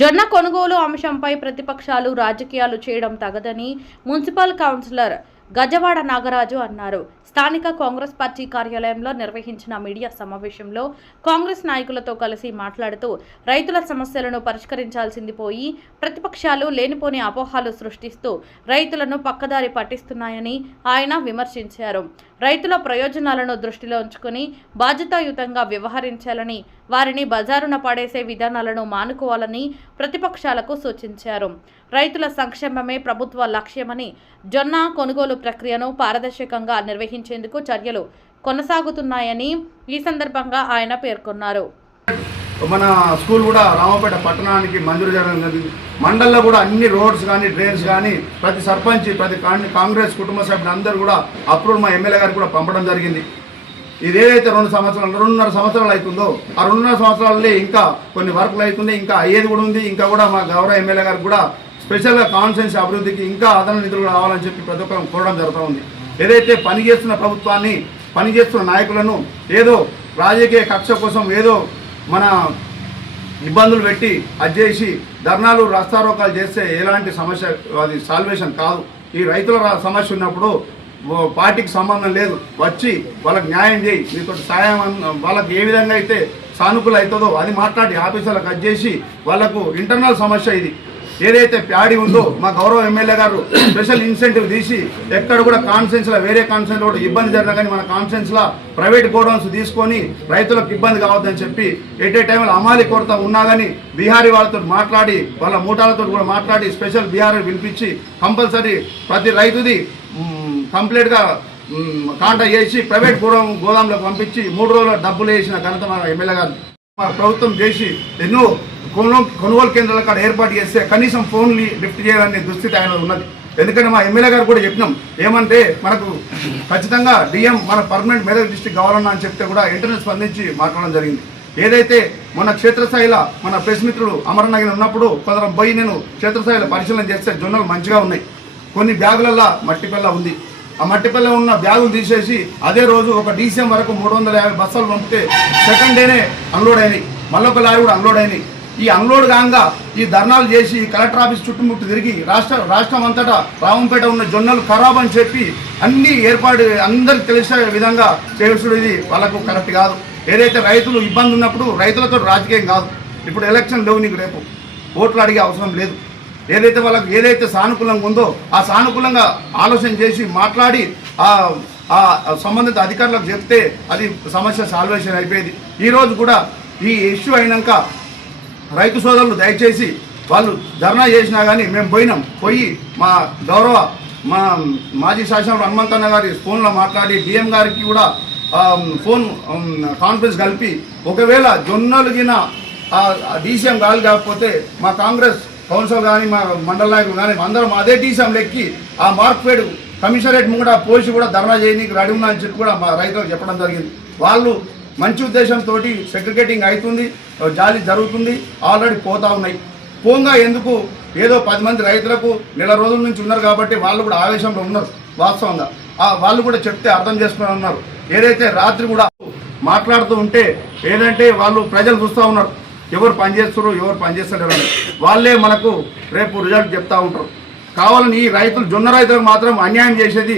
జొన్న కొనుగోలు అంశంపై ప్రతిపక్షాలు రాజకీయాలు చేయడం తగదని మున్సిపల్ కౌన్సిలర్ గజవాడ నాగరాజు అన్నారు. స్థానిక కాంగ్రెస్ పార్టీ కార్యాలయంలో నిర్వహించిన మీడియా సమావేశంలో కాంగ్రెస్ నాయకులతో కలిసి మాట్లాడుతూ రైతుల సమస్యలను పరిష్కరించాల్సింది పోయి ప్రతిపక్షాలు లేనిపోని అపోహలు సృష్టిస్తూ రైతులను పక్కదారి పట్టిస్తున్నాయని ఆయన విమర్శించారు. రైతుల ప్రయోజనాలను దృష్టిలో ఉంచుకుని బాధ్యతాయుతంగా వ్యవహరించాలని, వారిని బజారున పడేసే విధానాలను మానుకోవాలని ప్రతిపక్షాలకు సూచించారు. రైతుల సంక్షేమమే ప్రభుత్వ లక్ష్యమని, జొన్న కొనుగోలు ప్రక్రియను పారదర్శకంగా నిర్వహించేందుకు చర్యలు కొనసాగుతున్నాయని ఈ సందర్భంగా ఆయన పేర్కొన్నారు. మన స్కూల్ కూడా రామపేట పట్టణానికి మంజూరు చేయడం జరిగింది. మండలంలో కూడా అన్ని రోడ్స్ కానీ డ్రైన్స్ కానీ ప్రతి సర్పంచ్ ప్రతి కాంగ్రెస్ కుటుంబ సభ్యులు అందరూ కూడా అప్రూవల్ మా ఎమ్మెల్యే గారికి కూడా పంపడం జరిగింది. ఇదేదైతే 2.5 సంవత్సరాలు అవుతుందో ఆ 2.5 సంవత్సరాలే ఇంకా కొన్ని వర్క్లు అవుతుంది, ఇంకా అయ్యేది కూడా ఉంది. ఇంకా కూడా మా గౌరవ ఎమ్మెల్యే గారికి కూడా స్పెషల్గా కాన్స్టిట్యుయెన్సీ అభివృద్ధికి ఇంకా అదన నిధులు రావాలని చెప్పి ప్రతి ఒక్కరు కోరడం జరుగుతూ ఉంది. ఏదైతే పనిచేస్తున్న ప్రభుత్వాన్ని, పనిచేస్తున్న నాయకులను ఏదో రాజకీయ కక్ష కోసం ఏదో మన ఇబ్బందులు పెట్టి అది చేసి ధర్నాలు రాస్తారోకాలు చేస్తే ఎలాంటి సమస్య అది సాల్వేషన్ కాదు. ఈ రైతుల సమస్య ఉన్నప్పుడు పార్టీకి సంబంధం లేదు, వచ్చి వాళ్ళకి న్యాయం చేయి, మీతో సాయం వాళ్ళకి ఏ విధంగా అయితే సానుకూల అవుతుందో అది మాట్లాడి ఆఫీసర్లకు అది చేసి వాళ్ళకు ఇంటర్నల్ సమస్య ఇది ఏదైతే ప్యాడీ ఉందో మా గౌరవ ఎమ్మెల్యే గారు స్పెషల్ ఇన్సెంటివ్ తీసి ఎక్కడ కూడా కాన్ఫరెన్స్లో వేరే కాన్ఫరెన్స్లో కూడా ఇబ్బంది జరిగినా కానీ మన కాన్ఫరెన్స్లో ప్రైవేట్ గోడౌన్స్ తీసుకొని రైతులకు ఇబ్బంది కావద్దని చెప్పి ఎట్ ఏ టైంలో అమాలి కొరత ఉన్నా కానీ బీహారీ వాళ్ళతో మాట్లాడి వాళ్ళ మూటాలతో కూడా మాట్లాడి స్పెషల్ బీహారీ పిలిపించి కంపల్సరీ ప్రతి రైతుది కంప్లీట్గా కాంటాక్ట్ చేసి ప్రైవేట్ గోదాంలోకి పంపించి 3 రోజుల డబ్బులు వేసిన ఘనత మన ఎమ్మెల్యే గారు. మా ప్రభుత్వం చేసి ఎన్నో కొనుగోలు కేంద్రాల కాడ ఏర్పాటు చేస్తే కనీసం ఫోన్లు లిఫ్ట్ చేయాలనే దుస్థితి ఆయన ఉన్నది. ఎందుకంటే మా ఎమ్మెల్యే గారు కూడా చెప్పినాం ఏమంటే మనకు ఖచ్చితంగా డిఎం మన పర్మనెంట్ మెదక్ డిస్ట్రిక్ట్ కావాలన్నా అని చెప్తే కూడా ఇంటర్నెట్ స్పందించి మాట్లాడడం జరిగింది. ఏదైతే మన క్షేత్రస్థాయిలో మన ప్రెస్ మిత్రులు అమరనగర్ ఉన్నప్పుడు కొందరం పోయి నేను క్షేత్రస్థాయిలో పరిశీలన చేస్తే జొన్నలు మంచిగా ఉన్నాయి, కొన్ని బ్యాగులలో మట్టిపల్ల ఉంది. ఆ మట్టిపల్ల ఉన్న బ్యాగులు తీసేసి అదే రోజు ఒక DCM వరకు 350 బస్సులు పంపితే సెకండ్ డేనే అన్లోడ్ అయినాయి, మళ్ళొక లారీ కూడా అన్లోడ్ అయినాయి. ఈ అన్లోడ్ కాగా ఈ ధర్నాలు చేసి కలెక్టర్ ఆఫీస్ చుట్టుముట్టు తిరిగి రాష్ట్రం అంతటా రామంపేట ఉన్న జొన్నలు ఖరాబ్ అని చెప్పి అన్ని ఏర్పాటు అందరికి తెలిసే విధంగా చేసుడు ఇది వాళ్ళకు కరెక్ట్ కాదు. ఏదైతే రైతులు ఇబ్బంది ఉన్నప్పుడు రైతులతో రాజకీయం కాదు. ఇప్పుడు ఎలక్షన్ లేవు, నీకు రేపు ఓట్లు అడిగే అవసరం లేదు. ఏదైతే వాళ్ళకు ఏదైతే సానుకూలంగా ఉందో ఆ సానుకూలంగా ఆలోచన చేసి మాట్లాడి ఆ సంబంధిత అధికారులకు చెప్తే అది సమస్య సాల్వేషన్ అయిపోయేది. ఈరోజు కూడా ఈ ఇష్యూ అయినాక రైతు సోదరులు దయచేసి వాళ్ళు ధర్నా చేసినా కానీ మేము పోయి మా గౌరవ మా మాజీ శాసనసభ్యుడు హనుమంతన్న గారి ఫోన్లో మాట్లాడి డిఎం గారికి కూడా ఫోన్ కాన్ఫరెన్స్ కలిపి ఒకవేళ జొన్నలు గిన DCM కాకపోతే మా కాంగ్రెస్ కౌన్సిల్ కానీ మా మండల నాయకులు కానీ అందరం అదే DCM ఎక్కి ఆ మార్క్ఫెడ్ కమిషనరేట్ ముంగట పోసి కూడా ధర్నా చేయడానికి రెడీ ఉన్నా అని చెప్పి కూడా మా రైతులకు చెప్పడం జరిగింది. వాళ్ళు మంచి ఉద్దేశంతో సెగ్రిగేటింగ్ అవుతుంది, జాలి జరుగుతుంది, ఆల్రెడీ పోతా ఉన్నాయి. పోంగా ఎందుకు ఏదో 10 మంది రైతులకు నెల రోజుల నుంచి ఉన్నారు కాబట్టి వాళ్ళు కూడా ఆవేశంలో ఉన్నారు. వాస్తవంగా వాళ్ళు కూడా చెప్తే అర్థం చేసుకుని ఉన్నారు. ఏదైతే రాత్రి కూడా మాట్లాడుతూ ఉంటే ఏదంటే వాళ్ళు ప్రజలు చూస్తూ ఉన్నారు ఎవరు పనిచేస్తారు ఎవరు పనిచేస్తారు వాళ్ళే మనకు రేపు రిజల్ట్ చెప్తూ ఉంటారు. కావాలని ఈ రైతులు జొన్న రైతులకు మాత్రం అన్యాయం చేసేది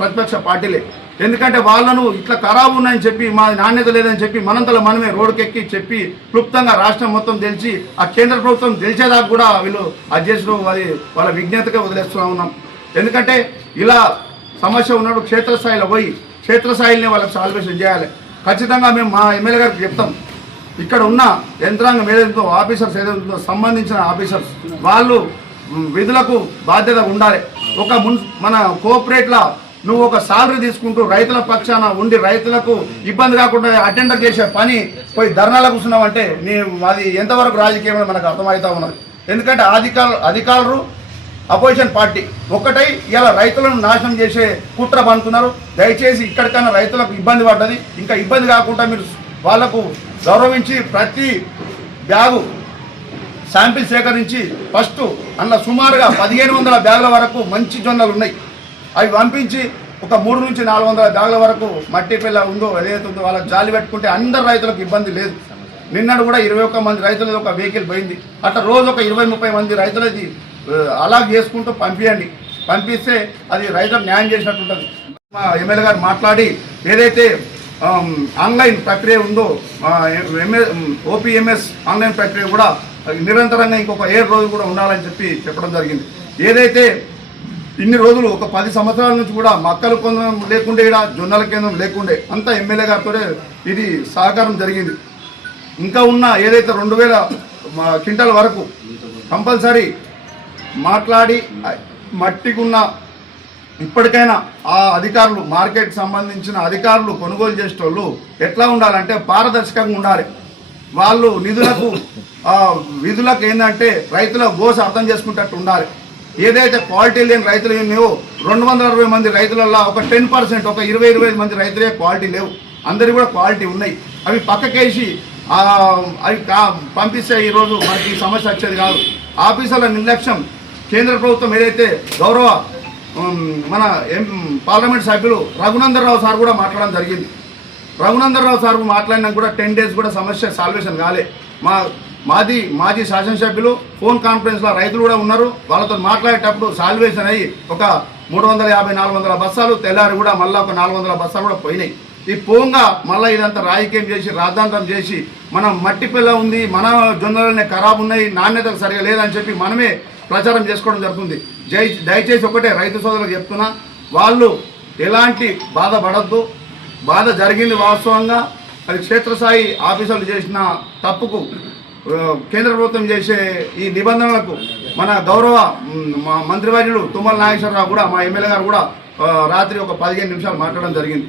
ప్రతిపక్ష పార్టీలే. ఎందుకంటే వాళ్ళను ఇట్లా ఖరాబు ఉన్నాయని చెప్పి మా నాణ్యత లేదని చెప్పి మనంతలో మనమే రోడ్డుకెక్కి చెప్పి క్లుప్తంగా రాష్ట్రం మొత్తం తెలిసి ఆ కేంద్ర ప్రభుత్వం తెలిసేదాకా కూడా వీళ్ళు అధ్యక్షులు అది వాళ్ళ విజ్ఞతగా వదిలేస్తూ ఉన్నాం. ఎందుకంటే ఇలా సమస్య ఉన్నప్పుడు క్షేత్రస్థాయిలో పోయి క్షేత్రస్థాయిని వాళ్ళకి సాల్వేషన్ చేయాలి. ఖచ్చితంగా మేము మా ఎమ్మెల్యే గారికి చెప్తాం. ఇక్కడ ఉన్న యంత్రాంగం ఏదైతే ఆఫీసర్స్ ఏదైతే సంబంధించిన ఆఫీసర్స్ వాళ్ళు విధులకు బాధ్యత ఉండాలి. ఒక మన కోఆపరేట్లా నువ్వు ఒక సాలరీ తీసుకుంటూ రైతుల పక్షాన ఉండి రైతులకు ఇబ్బంది కాకుండా అటెండర్ చేసే పని పోయి ధర్నాలు కూర్చున్నావంటే నీ అది ఎంతవరకు రాజకీయం మనకు అర్థమవుతా ఉన్నది. ఎందుకంటే అధికారులు అపోజిషన్ పార్టీ ఒక్కటై ఇలా రైతులను నాశనం చేసే కుట్ర పనుతున్నారు. దయచేసి ఇక్కడికైనా రైతులకు ఇబ్బంది పడ్డది, ఇంకా ఇబ్బంది కాకుండా మీరు వాళ్లకు గౌరవించి ప్రతి బ్యాగు శాంపిల్ సేకరించి ఫస్ట్ అందులో సుమారుగా 1500 బ్యాగుల వరకు మంచి జొన్నలు ఉన్నాయి, అవి పంపించి ఒక 300 నుంచి 400 బ్యాగుల వరకు మట్టి పిల్ల ఉందో ఏదైతే ఉందో వాళ్ళకి జాలి పెట్టుకుంటే అందరు రైతులకు ఇబ్బంది లేదు. నిన్నడు కూడా 21 మంది రైతులది ఒక వెహికల్ పోయింది. అట్లా రోజు ఒక 20-30 మంది రైతులది అలాగ్ చేసుకుంటూ పంపిస్తే అది రైతులకు న్యాయం చేసినట్టు ఉంటుంది. మా ఎమ్మెల్యే గారు మాట్లాడి ఏదైతే ఆన్లైన్ ప్రక్రియ ఉందో ఓపీఎంఎస్ ఆన్లైన్ ప్రక్రియ కూడా నిరంతరంగా ఇంకొక 7 రోజులు కూడా ఉండాలని చెప్పడం జరిగింది. ఏదైతే ఇన్ని రోజులు ఒక 10 సంవత్సరాల నుంచి కూడా మక్కలు కేంద్రం లేకుండే, ఇక్కడ జొన్నల కేంద్రం లేకుండే, అంతా ఎమ్మెల్యే గారితో ఇది సహకారం జరిగింది. ఇంకా ఉన్న ఏదైతే 2000 క్వింటాల వరకు కంపల్సరీ మాట్లాడి మట్టికున్న ఇప్పటికైనా ఆ అధికారులు, మార్కెట్కి సంబంధించిన అధికారులు, కొనుగోలు చేసేటోళ్ళు ఎట్లా ఉండాలంటే పారదర్శకంగా ఉండాలి. వాళ్ళు విధులకు ఏంటంటే రైతుల గోస అర్థం చేసుకుంటట్టు ఉండాలి. ఏదైతే క్వాలిటీ లేని రైతులు ఉన్నాయో 260 మంది రైతులలో ఒక 10%, ఒక 20-25 మంది రైతులే క్వాలిటీ లేవు. అందరికీ కూడా క్వాలిటీ ఉన్నాయి. అవి పక్కకేసి అవి పంపిస్తే ఈరోజు మనకి ఈ సమస్య వచ్చేది కాదు. ఆఫీసర్ల నిర్లక్ష్యం, కేంద్ర ప్రభుత్వం ఏదైతే గౌరవ మన పార్లమెంట్ సభ్యులు రఘునందన్ రావు సార్ కూడా మాట్లాడడం జరిగింది. రఘునందన్ రావు సార్ మాట్లాడినా కూడా 10 days కూడా సమస్య సాల్వేషన్ కాలే. మాజీ శాసనసభ్యులు ఫోన్ కాన్ఫరెన్స్లో రైతులు కూడా ఉన్నారు. వాళ్ళతో మాట్లాడేటప్పుడు సాల్వేషన్ అయ్యి ఒక 350-400 బస్తాలు తెల్లారి కూడా మళ్ళీ ఒక 400 బస్తాలు కూడా పోయినాయి. ఈ పోంగా మళ్ళీ ఇదంతా రాజకీయం చేసి రాద్ధాంతం చేసి మనం మట్టి పిల్ల ఉంది, మన జొన్నలనే ఖరాబ్ ఉన్నాయి, నాణ్యత సరిగా లేదని చెప్పి మనమే ప్రచారం చేసుకోవడం జరుగుతుంది. దయచేసి ఒకటే రైతు సోదరులకు చెప్తున్నా, వాళ్ళు ఎలాంటి బాధపడద్దు. బాధ జరిగింది వాస్తవంగా. అది క్షేత్రస్థాయి ఆఫీసర్లు చేసిన తప్పుకు, కేంద్ర ప్రభుత్వం చేసే ఈ నిబంధనలకు మన గౌరవ మంత్రివర్యులు తుమ్మల నాగేశ్వరరావు కూడా, మా ఎమ్మెల్యే గారు కూడా రాత్రి ఒక 15 నిమిషాలు మాట్లాడడం జరిగింది.